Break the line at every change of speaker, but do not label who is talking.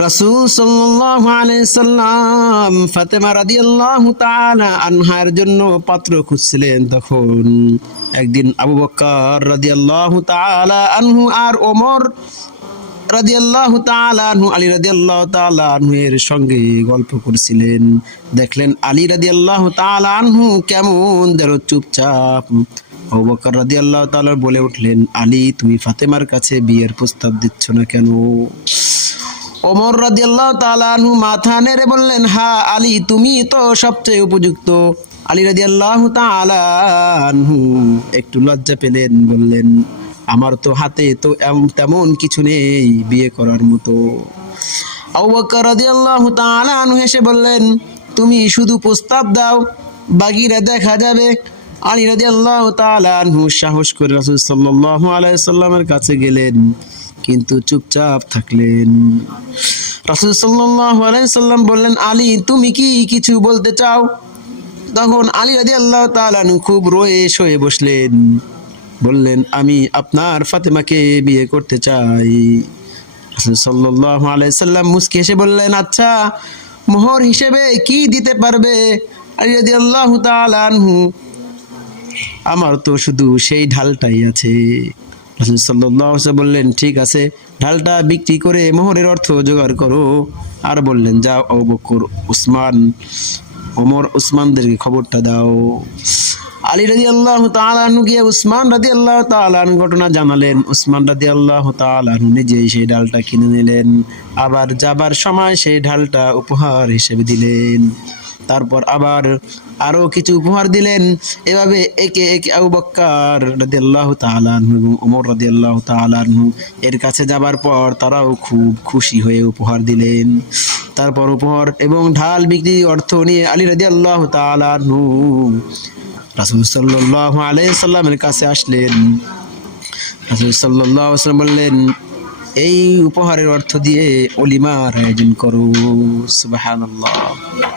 রাসূল সাল্লাল্লাহু আলাইহি সাল্লাম ফাতেমা রাদিয়াল্লাহু তাআলা আনহার জন্য পাত্র খুঁজছিলেন। তখন একদিন আবু বকর রাদিয়াল্লাহু তাআলা আনহু আর ওমর রাদিয়াল্লাহু তাআলা আনহু, আলী রাদিয়াল্লাহু তাআলা আনহু এর সঙ্গে গল্প করছিলেন। দেখলেন আলী রাদিয়াল্লাহু তাআলা আনহু কেমন যেন চুপচাপ। আবু বকর রাদিয়াল্লাহু তাআলা বলে উঠলেন, আলী, তুমি ফাতেমার কাছে বিয়ের প্রস্তাব দিচ্ছ না কেন? ওমর রাদিয়াল্লাহু তাআলা আনহু মাথা নেড়ে বললেন, হা আলী, তুমি তো সবচেয়ে উপযুক্ত। আলী রাদিয়াল্লাহু তাআলা আনহু একটু লজ্জা পেলেন, বললেন, আমার তো হাতে তো তেমন কিছু নেই বিয়ে করার মতো। হেসে বললেন, তুমি শুধু প্রস্তাব দাও, বাকিরা দেখা যাবে। আলী রাদিয়াল্লাহু তাআলা আনহু সাহস করে রাসূল সাল্লাল্লাহু আলাইসাল্লামের কাছে গেলেন। কিন্তু চুপচাপ থাকলেন। রাসূল সাল্লাম বললেন, আলী, তুমি কি কিছু বলতে চাও? তখন আলী রাদিয়াল্লাহু তাআলা আনহু খুব রয়ে শয়ে বসলেন। বললেন, আমি আপনার ফাতেমাকে বিয়ে করতে চাই। রাসূল সাল্লাল্লাহু আলাইহি সাল্লাম মুস্কি হেসে বললেন আচ্ছা মোহর হিসেবে কি দিতে পারবে? আলী রাদিয়াল্লাহু তাআলা আনহু, আমার তো শুধু সেই ঢালটাই আছে। বললেন, ঠিক আছে ঢালটা বিক্রি করে মোহরের অর্থ জোগাড় করো। আর বললেন, যাও অবকর বকর, উসমান, ওমর উসমানদেরকে খবরটা দাও। আলী রাজি আল্লাহ তালানু গিয়ে উসমান রাজি আল্লাহ তালান ঘটনা জানালেন। উসমান রাজি আল্লাহ তালানু নিজেই সেই ডালটা কিনে নিলেন। আবার যাবার সময় সেই ঢালটা উপহার হিসেবে দিলেন। তারপর আবার আরও কিছু উপহার দিলেন। এভাবে একে একে আবু বক্কার রাদি আল্লাহ তালানহু এবং ওমর রাদি আল্লাহ তালানহু এর কাছে যাবার পর তারাও খুব খুশি হয়ে উপহার দিলেন। তারপর উপহার এবং ঢাল বিক্রি অর্থ নিয়ে আলী রাদি আল্লাহ তালানহু রাসুল সাল্লাহ আলাইসাল্লামের কাছে আসলেন। রাসুল সাল্লাহ সাল্লাম বললেন, এই উপহারের অর্থ দিয়ে অলিমার আয়োজন করো। সুবাহান